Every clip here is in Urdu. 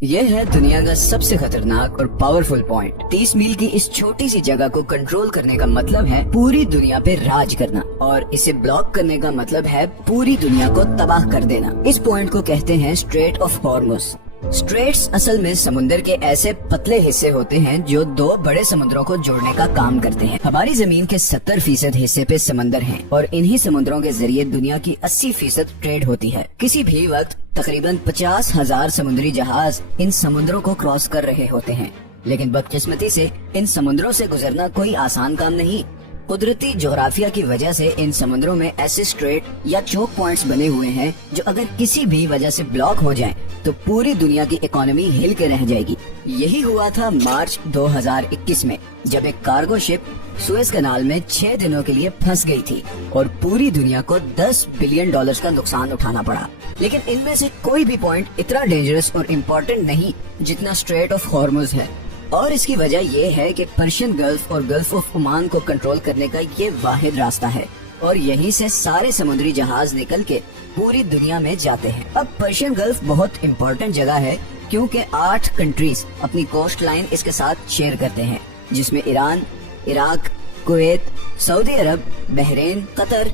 یہ ہے دنیا کا سب سے خطرناک اور پاورفل پوائنٹ۔ 30 میل کی اس چھوٹی سی جگہ کو کنٹرول کرنے کا مطلب ہے پوری دنیا پہ راج کرنا، اور اسے بلاک کرنے کا مطلب ہے پوری دنیا کو تباہ کر دینا۔ اس پوائنٹ کو کہتے ہیں اسٹریٹ آف ہارمز۔ اسٹریٹس اصل میں سمندر کے ایسے پتلے حصے ہوتے ہیں جو دو بڑے سمندروں کو جوڑنے کا کام کرتے ہیں۔ ہماری زمین کے 70% حصے پہ سمندر ہیں، اور انہی سمندروں کے ذریعے دنیا کی 80% ٹریڈ ہوتی ہے۔ کسی بھی وقت تقریباً 50,000 سمندری جہاز ان سمندروں کو کراس کر رہے ہوتے ہیں، لیکن بدقسمتی سے ان سمندروں سے گزرنا کوئی آسان کام نہیں۔ قدرتی جغرافیہ کی وجہ سے ان سمندروں میں ایسے اسٹریٹ یا چوک پوائنٹس بنے ہوئے ہیں جو اگر کسی بھی وجہ سے بلاک ہو جائیں تو پوری دنیا کی اکانومی ہل کے رہ جائے گی۔ یہی ہوا تھا مارچ 2021 میں، جب ایک کارگو شپ سوئز کنال میں 6 دنوں کے لیے پھنس گئی تھی اور پوری دنیا کو $10 بلین کا نقصان اٹھانا پڑا۔ لیکن ان میں سے کوئی بھی پوائنٹ اتنا ڈینجرس اور امپورٹنٹ نہیں جتنا اسٹریٹ آف ہارمز ہے، اور اس کی وجہ یہ ہے کہ پرشین گلف اور گلف آف عمان کو کنٹرول کرنے کا یہ واحد راستہ ہے، اور یہیں سے سارے سمندری جہاز نکل کے پوری دنیا میں جاتے ہیں۔ اب پرشین گلف بہت امپورٹنٹ جگہ ہے کیونکہ 8 کنٹریز اپنی کوسٹ لائن اس کے ساتھ شیئر کرتے ہیں، جس میں ایران، عراق، کویت، سعودی عرب، بحرین، قطر،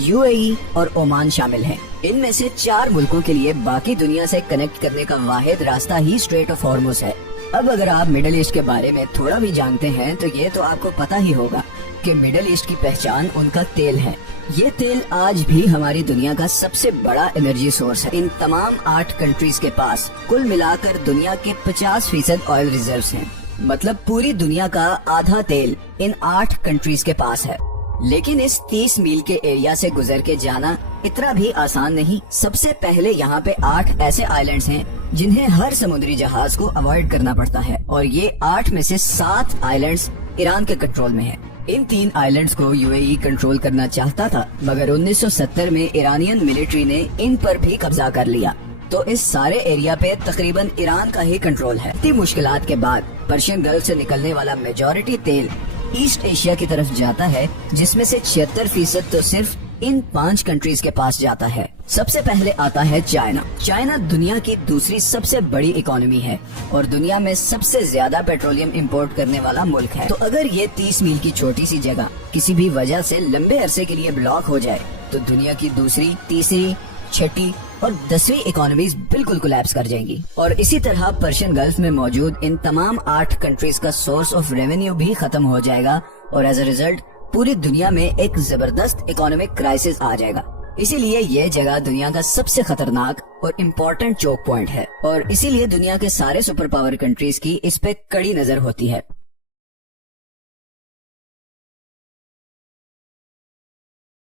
UAE اور عمان شامل ہیں۔ ان میں سے 4 ملکوں کے لیے باقی دنیا سے کنیکٹ کرنے کا واحد راستہ ہی اسٹریٹ آف ہارمز ہے۔ اب اگر آپ مڈل ایسٹ کے بارے میں تھوڑا بھی جانتے ہیں تو یہ تو آپ کو پتا ہی ہوگا کہ مڈل ایسٹ کی پہچان ان کا تیل ہے۔ یہ تیل آج بھی ہماری دنیا کا سب سے بڑا انرجی سورس ہے۔ ان تمام 8 کنٹریز کے پاس کل ملا کر دنیا کے 50% آئل ریزروز ہیں، مطلب پوری دنیا کا آدھا تیل ان 8 کنٹریز کے پاس ہے۔ لیکن اس 30 میل کے ایریا سے گزر کے جانا اتنا بھی آسان نہیں۔ سب سے پہلے یہاں پہ 8 ایسے آئلینڈز ہیں جنہیں ہر سمندری جہاز کو اوائڈ کرنا پڑتا ہے، اور یہ 8 میں سے 7 آئلینڈز ایران کے کنٹرول میں ہیں۔ ان 3 آئلینڈز کو UAE کنٹرول کرنا چاہتا تھا، مگر 1970 میں ایرانین ملٹری نے ان پر بھی قبضہ کر لیا، تو اس سارے ایریا پہ تقریباً ایران کا ہی کنٹرول ہے۔ اتنی مشکلات کے بعد پرشین گلف سے نکلنے والا میجورٹی تیل ایسٹ ایشیا کی طرف جاتا ہے، جس میں سے 76% تو صرف ان 5 کنٹریز کے پاس جاتا ہے۔ سب سے پہلے آتا ہے چائنا۔ چائنا دنیا کی دوسری سب سے بڑی اکانومی ہے اور دنیا میں سب سے زیادہ پیٹرولیم امپورٹ کرنے والا ملک ہے۔ تو اگر یہ 30 میل کی چھوٹی سی جگہ کسی بھی وجہ سے لمبے عرصے کے لیے بلاک ہو جائے تو دنیا کی دوسری، تیسری، چھٹی اور 10ویں اکانومیز بالکل کولیپس کر جائیں گی، اور اسی طرح پرشین گلف میں موجود ان تمام 8 کنٹریز کا سورس آف ریونیو بھی ختم ہو جائے گا، اور ایز اے ریزلٹ پوری دنیا میں ایک زبردست اکانومک کرائسس آ جائے گا۔ اسی لیے یہ جگہ دنیا کا سب سے خطرناک اور امپورٹنٹ چوک پوائنٹ ہے، اور اسی لیے دنیا کے سارے سپر پاور کنٹریز کی اس پہ کڑی نظر ہوتی ہے۔